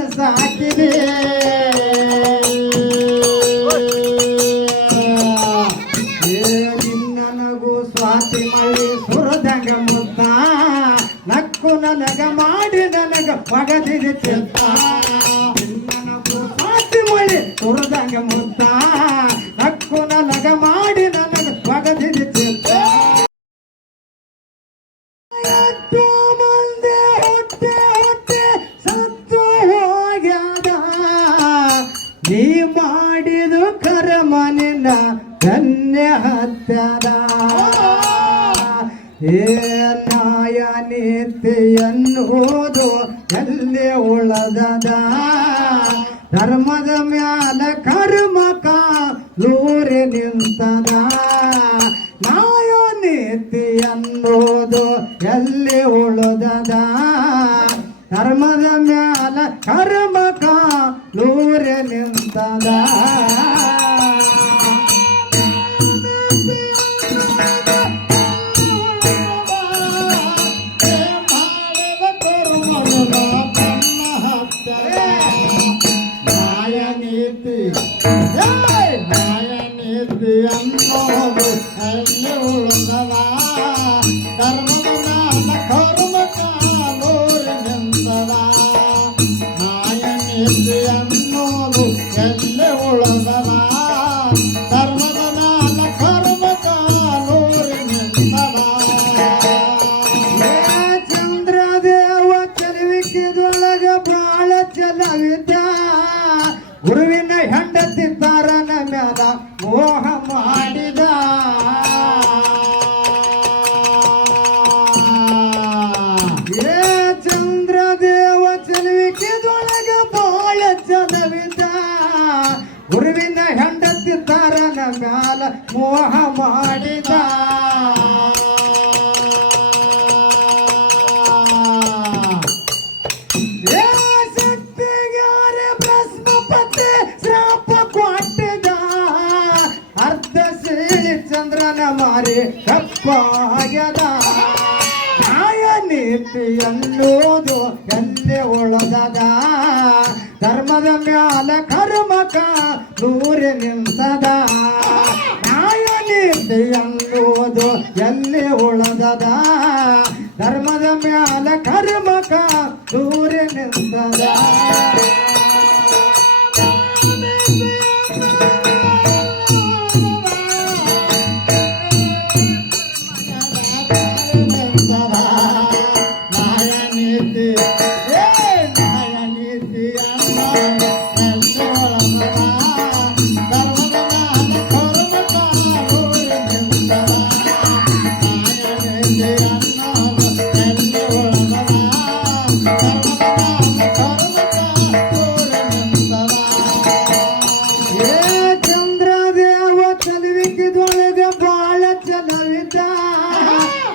ನಾಯನ ಸಾಕಿದೆ ನಿನ್ನನಗೂ ಸ್ವಾತಿ ಮಳಿ ಸುರದಂಗ ಮುತ್ತ ನಕ್ಕು ನನಗ ಮಾಡಿ ನನಗ ಮಗದಿದೆ ಚಿತ್ತ ನಿನ್ನನಗೂ ಸ್ವಾತಿ ಮಳಿ ಸುರದಂಗ ಮುತ್ತ ನಕ್ಕು ನನಗ ಮಾಡಿ ನನಗ ಮಗದಿದೆ ಚಿತ್ತ ಮುಂದೆ ಹುಟ್ಟೆ ಹುಟ್ಟೆ ಸತ್ತು ಹೋಗ್ಯಾದ ನೀ ಮಾಡಿದು ಕರ್ಮನಿನ ಧನ್ಯ ಹತ್ಯದ ಏ ನಾಯ ನೀತಿ ಎನ್ನುವುದು ಎಲ್ಲಿ ಉಳದದ ಧರ್ಮದ ಮ್ಯಾಲ ಕರ್ಮ ಕಾಲೂರಿ ನಿಂತದ ನಾಯ ನೀತಿ ಎನ್ನುವುದು ಎಲ್ಲಿ ಉಳದದ ಧರ್ಮದ ಮ್ಯಾಲ ಕರ್ಮ ಕಾಲೂರಿ ನಿಂತದ ಅನ್ನೋದು ಎಲ್ಲಿ ಉಳಿದದ ಧರ್ಮದ ಮ್ಯಾಲ ಕರ್ಮ ಕಾಲೂರಿ ನಿಂತದ ನಾಯ ನೀತಿ ಅನ್ನೋದು ಎಲ್ಲಿ ಉಳಿದದ ಧರ್ಮದ ಮ್ಯಾಲ ಕರ್ಮ ಕಾಲೂರಿ ನಿಂತದ ಚಂದ್ರದೇವ ಚಲುವಿಕೆದೊಳಗ ಬಾಳ ಚಲವಿದ್ದ ಗುರುವಿನ ಹೆಂಡತಿ ತಾರನ ಮ್ಯಾಲ ಮೋಹ ಮಾಡಿದ ಏ ಚಂದ್ರದೇವ ಚಲುವಿಕೆದೊಳಗ ಬಾಳ ಚಲವಿದ್ದ ಗುರುವಿನ ಹೆಂಡತಿ ತಾರನ ಮ್ಯಾಲ ಮೋಹ ಮಾಡಿದ ಚಂದ್ರನ ಮಾರಿ ಕಪ್ಪಾಗ್ಯದ ನಾಯ ನೀತಿ ಅನ್ನೋದು ಎಲ್ಲಿ ಉಳದದ ಧರ್ಮದ ಮ್ಯಾಲ ಕರ್ಮ ಕಾಲೂರಿ ನಿಂತದ ನಾಯ ನೀತಿ ಅನ್ನೋದು ಎಲ್ಲಿ ಉಳದದ ಧರ್ಮದ ಮ್ಯಾಲ ಕರ್ಮ ಕಾಲೂರಿ ನಿಂತದ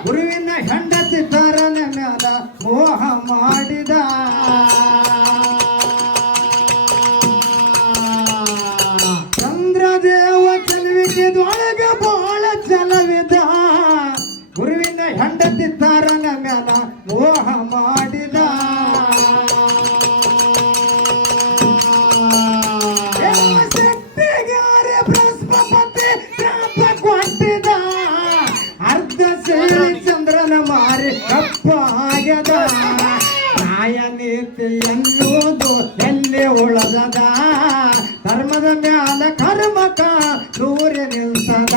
ಗುರುವಿನ ಹೆಂಡತಿ ತಾರನ ಮ್ಯಾಲ ಮೋಹ ಮಾಡಿದ ಚಂದ್ರದೇವ ಚಲುವಿಕೆದೊಳಗ ಬಾಳ ಚಲವಿದ ಗುರುವಿನ ಹೆಂಡತಿ ತಾರನ ಮ್ಯಾಲ ಮೋಹ ಮಾಡಿದ ಶಕ್ತಿಗಾರೆ ಬೃಹಸ್ಪತಿ ಶಾಪ ಕೊಟ್ಟಿದ ಅರ್ಧ ಸೇರಿ ಚಂದ್ರನ ಮಾರಿ ಕಪ್ಪಾಗ್ಯದ ನಾಯ ನೀತಿ ಎನ್ನುವುದು ಎಲ್ಲಿ ಉಳದದ ಧರ್ಮದ ಮ್ಯಾಲ ಕರ್ಮ ಕಾಲೂರಿ ನಿಲ್ತದ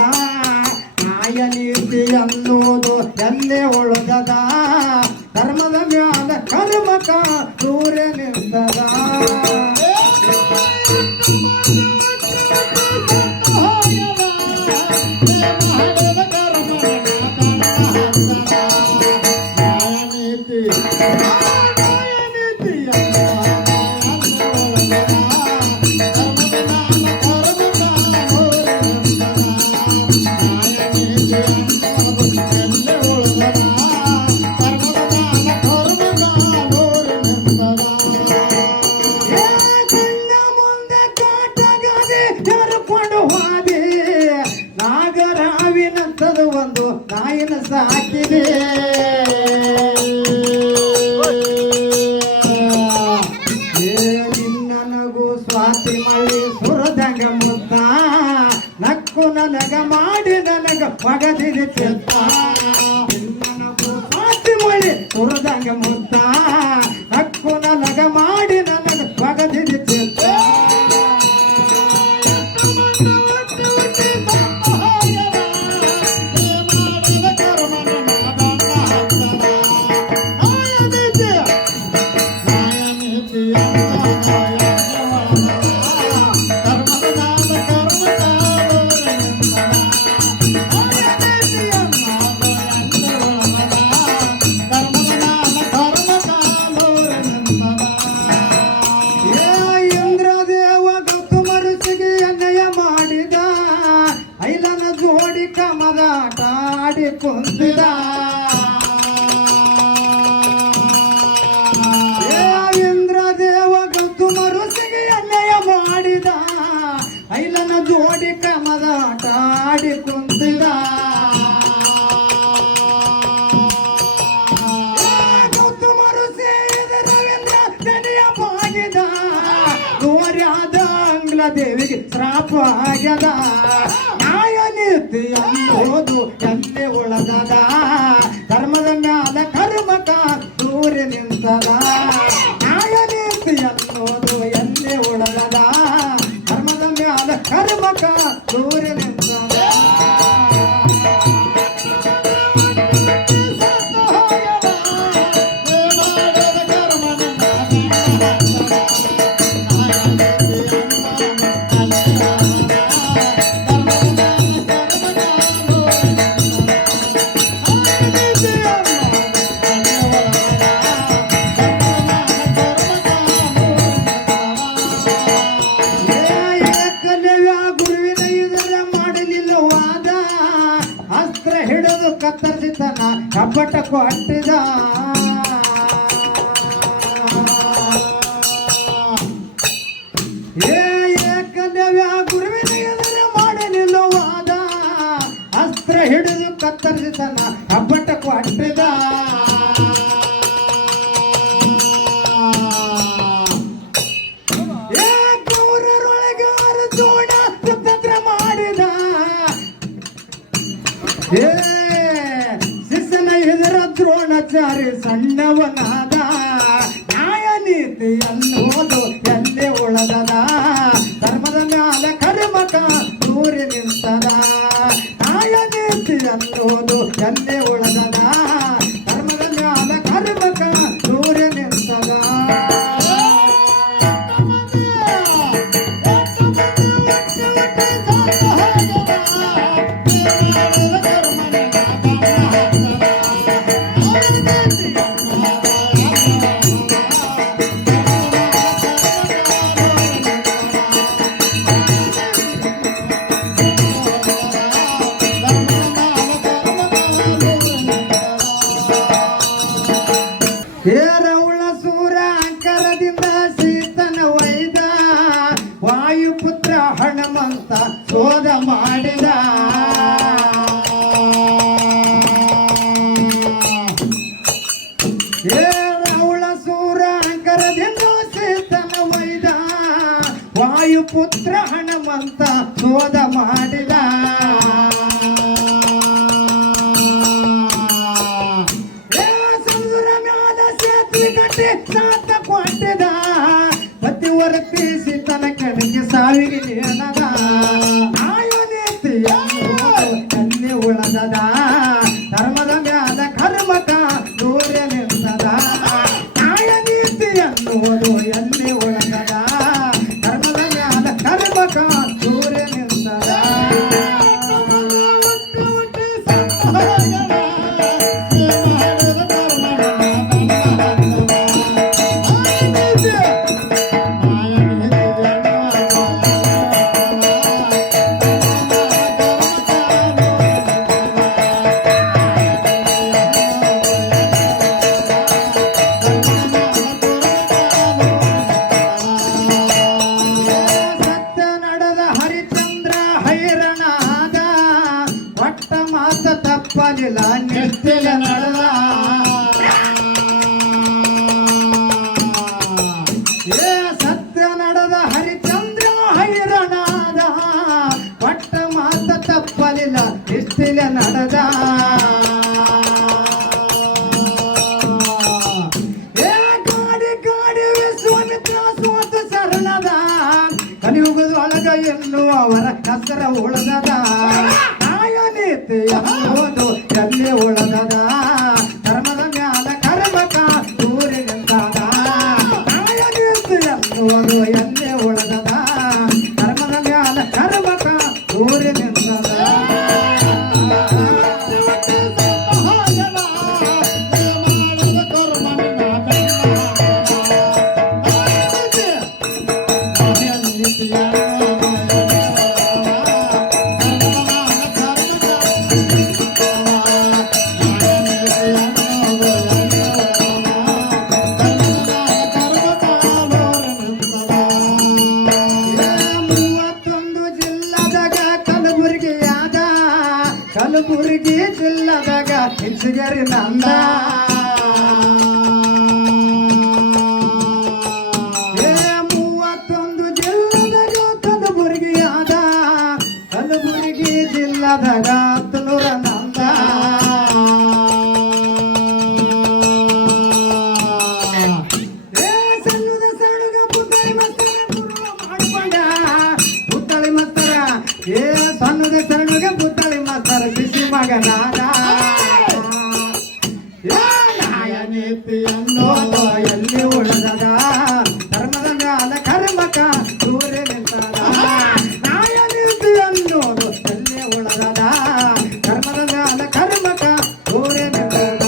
ನಾಯ ನೀತಿ ಎನ್ನುವುದು ಎಲ್ಲಿ ಉಳದದ ಧರ್ಮದ ಮ್ಯಾಲ ಕರ್ಮ ಕಾಲೂರಿ ನಿಲ್ತದ ನಾಗರಾವಿನಂತದು ಒಂದು ನಾಯಿನ ಸಾಕಿದೆ ಮಾಡಿ ನನಗ ಮಗದಿದೆ ಚಿತ್ತ ಮಾತಿ ಮಳಿ ಸುರದಂಗ ಮುತ್ತ ಹಕ್ಕು ನನಗ ಮಾಡಿ ನನಗ ಮಗದಿದೆ ಚಿತ್ತ ಕಮದಾಟ ಆಡಿ ಕುಂತಿದ ಇಂದ್ರದೇವ ಗದ್ದು ಮರುಸಿಗೆ ಅನ್ಯಾಯ ಮಾಡಿದ ಐಲನ ಜೋಡಿ ಕಮದಾಟ ಆಡಿ ಕುಂತಿದ ಗದ್ದು ಮರುಸಿ ರವೀಂದ್ರ ದನಿಯ ಬಾಗಿದ ಗೋರ್ಯಾದ ಅಂಗ್ಲ ದೇವಿಗೆ ಶ್ರಾಪ ಆಗ್ಯದ ಅನ್ನೋದು ಎಲ್ಲಿ ಉಳದದ ಧರ್ಮದ ಮ್ಯಾಲ ಕರ್ಮಕ ದೂರ ನಿಂತದ ನ್ಯಾಯ ನೀತಿ ಅನ್ನೋದು ಎಲ್ಲಿ ಉಳದದ ಧರ್ಮದ ಮ್ಯಾಲ ಕರ್ಮಕ ದೂರ ನಿಂತದ ಕತ್ತರಿಸಿತನ ಕಪಟ ಕೊಟ್ಟಿದ ಏಕದೇವ್ಯ ಗುರುವಿನ ಎದುರು ಮಾಡಿ ನಿಲ್ಲುವಾದ ಅಸ್ತ್ರ ಹಿಡಿದು ಕತ್ತರಿಸಿತನ ಕಪಟ ಕೊಟ್ಟಿದ ಗೌರರೊಳಗೆ ಅರ್ಜುನ ಕುತಂತ್ರ ಮಾಡಿದ ದ್ರೋಣಾಚಾರ್ಯ ಸಣ್ಣವನಾದ ನ್ಯಾಯ ನೀತಿ ಅನ್ನೋದು ಎಲ್ಲಿ ಉಳದದ ಧರ್ಮದ ಮ್ಯಾಲ ಕರ್ಮಕ ದೂರ ನಿಂತದ ನ್ಯಾಯ ನೀತಿ ಅನ್ನೋದು ಎಲ್ಲಿ ಉಳದದ ಧರ್ಮದ ಮ್ಯಾಲ ಕರ್ಮಕ ದೂರ ನಿಂತದ ಹೇರೌಳ ಸೂರ ಅಂಕರದಿಂದ ಸೀತನ ವೈದ ವಾಯುಪುತ್ರ ಹನುಮಂತ ಶೋಧ ಮಾಡಿದ ಹೇರೌಳ ಸೂರ ಅಂಕರದಿಂದ ಸೀತನ ವೈದ ವಾಯುಪುತ್ರ ಹನುಮಂತ ಶೋಧ ಮಾಡಿದ ಸಾತ ಕೊಟ್ಟಿದ ಪತಿವರ್ತಿ ಸೀತನ ಕಡೆಗೆ ಸಾವಿಗೆ ನೇಣದ ಆಯು ನೀತಿ ಎಲ್ಲಿ ಉಳದದ ಧರ್ಮದ ಮ್ಯಾಲ ಕರ್ಮಕ ದೂರ ನಿಂತದ ನ್ಯಾಯ ನೀತಿ ಅನ್ನುವುದು ಎಲ್ಲಿ ಉಳದದ ಧರ್ಮದ ಮ್ಯಾಲ ಕರ್ಮಕ ದೂರ ನಿಂತದ ತಪ್ಪಲಿಲ್ಲ ನಿಷ್ಠಿಲ ನಡೆದ ಸತ್ಯ ನಡೆದ ಹರಿಚಂದ್ರ ಹೈರಣಾದ ಪಟ್ಟ ಮಾತ ತಪ್ಪಲಿಲ್ಲ ಇಷ್ಟಿಲೆ ನಡೆದ ಏ ಗಾಡಿ ಗಾಡಿ ವಿಶ್ವಾಮಿತ್ರ ಸೋತು ಶರಣದ ಕಲಿಯುಗದೊಳಗ ಎನ್ನುವ ಅವರ ಹೆಸರ ಉಳದದ ನ್ಯಾಯ ನೀತಿ ಎನ್ನುವುದು ಎಲ್ಲಿ ಉಳದದ ಧರ್ಮದ ಮ್ಯಾಲ ಕರ್ಮಕ ದೂರಿ ನಿಂತದ ನ್ಯಾಯ ನೀತಿ ಎನ್ನುವುದು ಎಲ್ಲಿ ಉಳದದ ಧರ್ಮದ ಮ್ಯಾಲ ಕರ್ಮಕ ದೂರಿ ನಿಂತದ ಕಲಬುರಗಿ ಜಿಲ್ಲದಾಗ ಹಿಂಚಗೇರಿ ನಂದ ಏ 31 ಜಿಲ್ಲದಾಗ ಕಲಬುರಗಿ ಆದ ಕಲಬುರಗಿ ಜಿಲ್ಲದಾಗ 10 ನಂದ ಏ ಸಣ್ಣದ ಸಣ್ಣಗ ಪುತ್ತಳಿ ಮಸ್ತರ ಮಾಡ್ಕೊಂಡ ಪುತ್ತಳಿ ಮಸ್ತರ ಏ ಸಣ್ಣದ ಸಣ್ಣಗ ಪುತ್ತಳಿ ಮಸ್ತರ ಶಿಶಿ ಮಗನಾದ ನ್ಯಾಯ ನೀತಿ ಅನ್ನೋದು ಎಲ್ಲಿ ಉಳಿದದ ಧರ್ಮದ ಮ್ಯಾಲ ಕರ್ಮಕ ದೂರಿ ನಿಂತದ ನ್ಯಾಯ ನೀತಿ ಅನ್ನೋದು ಎಲ್ಲಿ ಉಳಿದದ ಧರ್ಮದ ಮ್ಯಾಲ ಕರ್ಮಕ ದೂರಿ ನಿಂತದ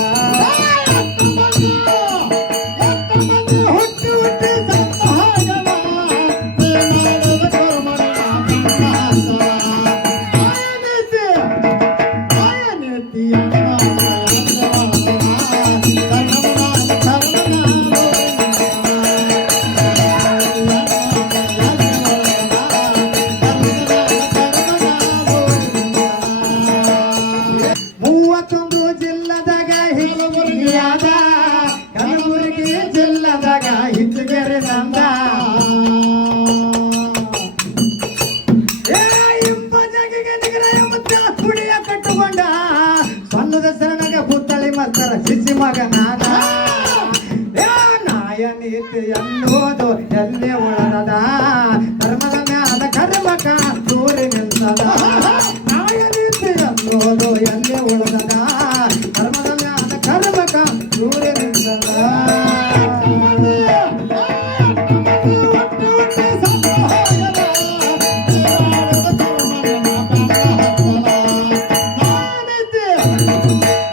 ಹುಟ್ಟಿ ಹುಟ್ಟಿ ಸತ್ತ ಹಾಗಲ ಕಲಬುರಗಿ ಜಿಲ್ಲದಾಗ ಹಿಂಚಗೇರಿ ನಂದ ಇಂಪ ಜಗಿಗೆ ನಿಗ್ರಹ ಮುತ್ತ ಕುಡಿಯ ಕಟ್ಟುಕೊಂಡ ಸಣ್ಣದ ಶರಣಗ ಪುತ್ತಳಿ ಮಸ್ತರ ಶಿಶಿ ಮಗನಾದ ನ್ಯಾಯ ನೀತಿ ಅನ್ನೋದು ಎಲ್ಲಿ ಉಳದದ ಧರ್ಮದ ಮ್ಯಾಲ ಕರ್ಮಕ ದೂರಿ ನಿಂತದ ನ್ಯಾಯ ನೀತಿ ಅನ್ನೋದು ಎಲ್ಲಿ ಉಳದದ ಧರ್ಮದ ಮ್ಯಾಲ ಕರ್ಮಕ ದೂರಿ ನಿಂತದ Thank you.